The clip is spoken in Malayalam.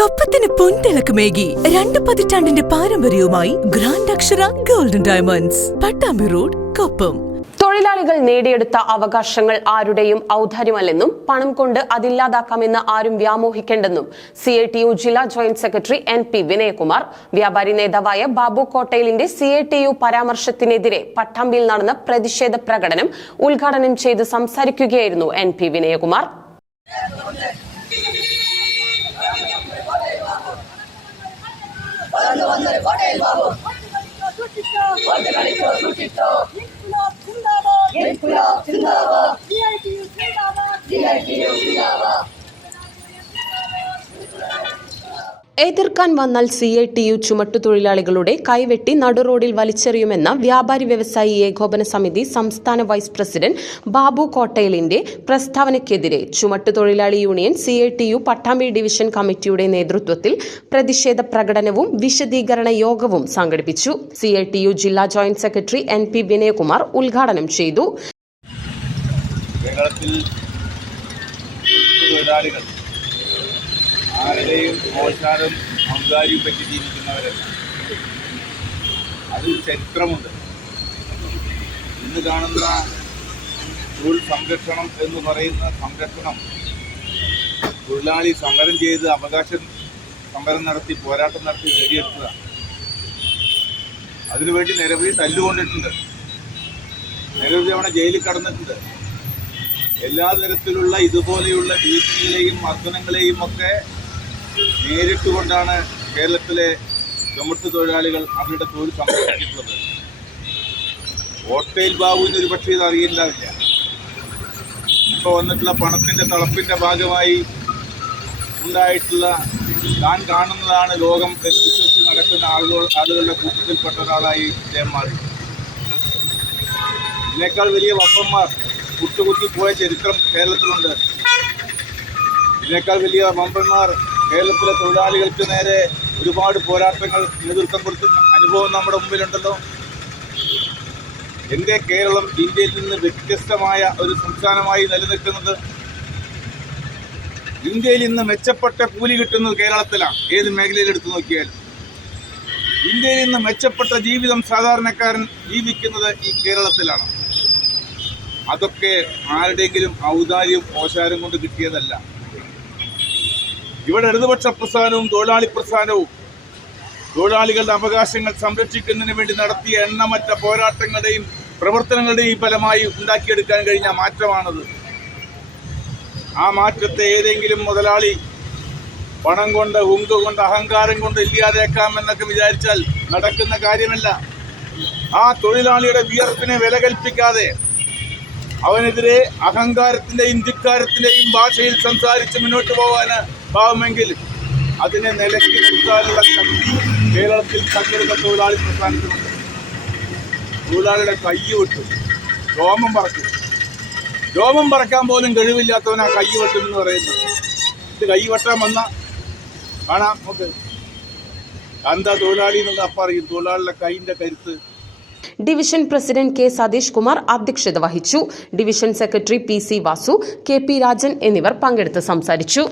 കൊപ്പത്തിന് പൊൻതിളക്കമേകി 2 പതിറ്റാണ്ടിന്റെ പാരമ്പര്യവുമായി ഗ്രാൻഡ് അക്ഷര golden diamonds, Pattambi road, Koppam. തൊഴിലാളികൾ നേടിയെടുത്ത അവകാശങ്ങൾ ആരുടെയും ഔദാര്യമല്ലെന്നും പണം കൊണ്ട് അതില്ലാതാക്കാമെന്ന് ആരും വ്യാമോഹിക്കേണ്ടെന്നും CITU ജില്ലാ ജോയിന്റ് സെക്രട്ടറി NP വിനയകുമാർ. വ്യാപാരി നേതാവായ ബാബു കോട്ടയിലിന്റെ CITU പരാമർശത്തിനെതിരെ പട്ടാമ്പിയിൽ നടന്ന പ്രതിഷേധ പ്രകടനം ഉദ്ഘാടനം ചെയ്ത് സംസാരിക്കുകയായിരുന്നു NP വിനയകുമാർ. എതിർക്കാൻ വന്നാൽ CITU ചുമട്ടുതൊഴിലാളികളുടെ കൈവെട്ടി നടുറോഡിൽ വലിച്ചെറിയുമെന്ന വ്യാപാരി വ്യവസായി ഏകോപന സമിതി സംസ്ഥാന വൈസ് പ്രസിഡന്റ് ബാബു കോട്ടയിലിന്റെ പ്രസ്താവനയ്ക്കെതിരെ ചുമട്ടുതൊഴിലാളി യൂണിയൻ CITU പട്ടാമ്പി ഡിവിഷൻ കമ്മിറ്റിയുടെ നേതൃത്വത്തിൽ പ്രതിഷേധ പ്രകടനവും വിശദീകരണ യോഗവും സംഘടിപ്പിച്ചു. CITU ജില്ലാ ജോയിന്റ് സെക്രട്ടറി NP വിനയകുമാർ ഉദ്ഘാടനം ചെയ്തു. ആരുടെയും മോശാനും ഔദാര്യവും പറ്റി ജീവിക്കുന്നവരല്ല. അതിൽ ചരിത്രമുണ്ട്. ഇന്ന് കാണുന്ന തൊഴിൽ സംരക്ഷണം എന്ന് പറയുന്ന സംരക്ഷണം തൊഴിലാളി സമരം ചെയ്ത് അവകാശം സമരം നടത്തി പോരാട്ടം നടത്തി നേടിയെടുത്തതാണ്. അതിനുവേണ്ടി നിരവധി തല്ലുകൊണ്ടിട്ടുണ്ട്, നിരവധി തവണ ജയിലിൽ കടന്നിട്ടുണ്ട്. എല്ലാ തരത്തിലുള്ള ഇതുപോലെയുള്ള ഭീഷണികളെയും മർദ്ദനങ്ങളെയും ഒക്കെ നേരിട്ടുകൊണ്ടാണ് കേരളത്തിലെ ചുമട്ടു തൊഴിലാളികൾ അവരുടെ തൊഴിൽ സംരക്ഷിച്ചിട്ടുള്ളത്. കോട്ടയിൽ ബാബുവിന് ഒരു പക്ഷേ ഇത് അറിയില്ലാവില്ല. ഇപ്പോൾ വന്നിട്ടുള്ള പണത്തിൻ്റെ തളപ്പിൻ്റെ ഭാഗമായി ഉണ്ടായിട്ടുള്ള താൻ കാണുന്നതാണ് ലോകം എന്ന് വിശ്വസിച്ച് നടക്കുന്ന ആളുകളുടെ കൂട്ടത്തിൽപ്പെട്ട ഒരാളായി ഇദ്ദേഹം മാറി. ഇതിനേക്കാൾ വലിയ വമ്പന്മാർ കുത്തുകുത്തി പോയ ചരിത്രം കേരളത്തിലുണ്ട്. ഇതിനേക്കാൾ വലിയ വമ്പന്മാർ കേരളത്തിലെ തൊഴിലാളികൾക്ക് നേരെ ഒരുപാട് പോരാട്ടങ്ങൾ നേതൃത്വം കൊടുക്കുന്ന അനുഭവം നമ്മുടെ മുമ്പിലുണ്ടല്ലോ. എന്റെ കേരളം ഇന്ത്യയിൽ നിന്ന് വ്യത്യസ്തമായ ഒരു സംസ്ഥാനമായി നിലനിൽക്കുന്നത്? ഇന്ത്യയിൽ ഇന്ന് മെച്ചപ്പെട്ട കൂലി കിട്ടുന്നത് കേരളത്തിലാണ്. ഏത് മേഖലയിൽ എടുത്തു നോക്കിയാലും ഇന്ത്യയിൽ ഇന്ന് മെച്ചപ്പെട്ട ജീവിതം സാധാരണക്കാരൻ ജീവിക്കുന്നത് ഈ കേരളത്തിലാണ്. അതൊക്കെ ആരുടെയെങ്കിലും ഔദാര്യം ഓശാരം കൊണ്ട് കിട്ടിയതല്ല. ഇവിടെ ഇടതുപക്ഷ പ്രസ്ഥാനവും തൊഴിലാളി പ്രസ്ഥാനവും തൊഴിലാളികളുടെ അവകാശങ്ങൾ സംരക്ഷിക്കുന്നതിന് വേണ്ടി നടത്തിയ എണ്ണമറ്റ പോരാട്ടങ്ങളുടെയും പ്രവർത്തനങ്ങളുടെയും ഫലമായി ഉണ്ടാക്കിയെടുക്കാൻ കഴിഞ്ഞ മാറ്റമാണത്. ആ മാറ്റത്തെ ഏതെങ്കിലും മുതലാളി പണം കൊണ്ട്, ഹുങ്ക് കൊണ്ട്, അഹങ്കാരം കൊണ്ട് ഇല്ലാതെയാക്കാമെന്നൊക്കെ വിചാരിച്ചാൽ നടക്കുന്ന കാര്യമല്ല. ആ തൊഴിലാളിയുടെ വിയർപ്പിനെ വില കൽപ്പിക്കാതെ അവനെതിരെ അഹങ്കാരത്തിന്റെയും ധിക്കാരത്തിന്റെയും ഭാഷയിൽ സംസാരിച്ച് മുന്നോട്ട് പോകാൻ ഭാവമെങ്കിൽ അതിനെ നിലയ്ക്ക് നിർത്താനുള്ള ശക്തി കേരളത്തിൽ സംഘടിത തൊഴിലാളി പ്രസ്ഥാനത്തിനുണ്ട്. തൊഴിലാളിയുടെ കൈ വിട്ടു രോമം പറക്കും. രോമം പറക്കാൻ പോലും കഴിവില്ലാത്തവനാ കൈ വെട്ടും എന്ന് പറയുന്നത്. ഇത് കൈ വെട്ടാൻ വന്ന കാണാം നമുക്ക് എന്താ തൊഴിലാളി എന്നുള്ള അപ്പറിയും. തൊഴിലാളിയുടെ കൈയിന്റെ കരുത്ത്. Division president K Satish Kumar അധ്യക്ഷത വഹിച്ചു. Division secretary PC Vasu, KP Rajan എന്നിവർ പങ്കെടുത്ത് സംസാരിച്ചു.